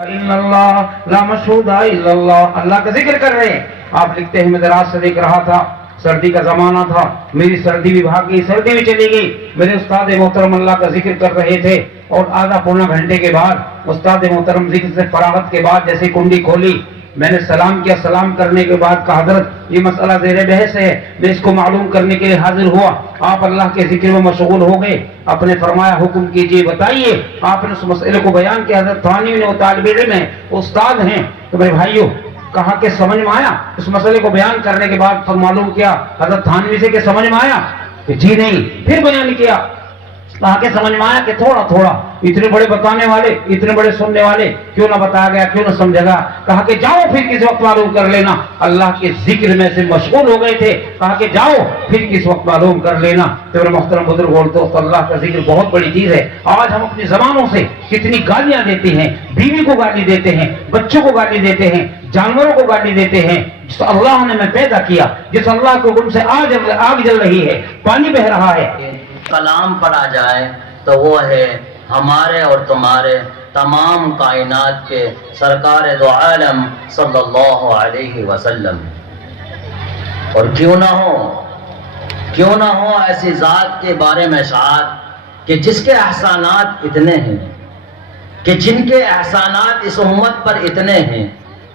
اللہ لا مشہود الا اللہ، اللہ کا ذکر کر رہے ہیں۔ آپ لکھتے ہیں میں رات سے دیکھ رہا تھا، سردی کا زمانہ تھا، میری سردی بھی بھاگ گئی، سردی بھی چلی گئی۔ میرے استاد محترم اللہ کا ذکر کر رہے تھے اور آدھا پونا گھنٹے کے بعد استاد محترم ذکر سے فراغت کے بعد جیسے کنڈی کھولی، میں نے سلام کیا۔ سلام کرنے کے بعد کہا حضرت یہ مسئلہ زیر بحث ہے، میں اس کو معلوم کرنے کے لیے حاضر ہوا۔ آپ اللہ کے ذکر میں مشغول ہو گئے، آپ نے فرمایا حکم کیجئے، بتائیے۔ آپ نے اس مسئلے کو بیان کیا۔ حضرت تھانوی نے وہ طالب علم ہیں، استاد ہیں۔ تو میرے بھائیوں کہا کہ سمجھ میں آیا؟ اس مسئلے کو بیان کرنے کے بعد معلوم کیا حضرت تھانوی سے کہ سمجھ میں آیا؟ کہ جی نہیں۔ پھر بیان کیا، کہا کہ سمجھ میں آیا کہ تھوڑا تھوڑا۔ اتنے بڑے بتانے والے، اتنے بڑے سننے والے، کیوں نہ بتایا گیا، کیوں نہ سمجھا گیا؟ کہا کہ جاؤ پھر کس وقت معلوم کر لینا۔ اللہ کے ذکر میں سے مشغول ہو گئے تھے، کہا کہ جاؤ پھر کس وقت معلوم کر لینا۔ تو میرے محترم بزرگ بولتے ہو، اللہ کا ذکر بہت بڑی چیز ہے۔ آج ہم اپنی زبانوں سے کتنی گالیاں دیتے ہیں، بیوی کو گالی دیتے ہیں، بچوں کو گالی دیتے ہیں، جانوروں کو گالی دیتے ہیں۔ جس اللہ نے میں پیدا کیا، جس اللہ کے حکم سے آگ جل رہی ہے، پانی بہ رہا ہے، کلام پڑھا جائے تو وہ ہے ہمارے اور تمہارے تمام کائنات کے سرکار دو عالم صلی اللہ علیہ وسلم۔ اور کیوں نہ ہو ایسی ذات کے بارے میں اشاعت کہ جس کے احسانات اتنے ہیں، کہ جن کے احسانات اس امت پر اتنے ہیں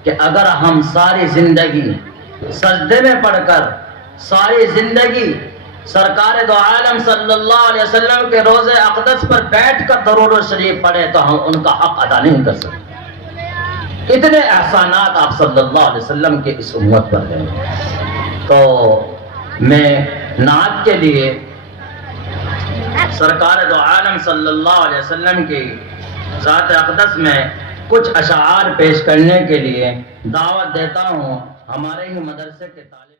کہ اگر ہم ساری زندگی سجدے میں پڑھ کر، ساری زندگی سرکار دو عالم صلی اللہ علیہ وسلم کے روضے اقدس پر بیٹھ کر درود و شریف پڑھے تو ہم ان کا حق ادا نہیں کر سکتے۔ اتنے احسانات آپ صلی اللہ علیہ وسلم کے اس امت پر ہیں۔ تو میں نعت کے لیے سرکار دو عالم صلی اللہ علیہ وسلم کی ذات اقدس میں کچھ اشعار پیش کرنے کے لیے دعوت دیتا ہوں۔ ہمارے ہی مدرسے کے طالب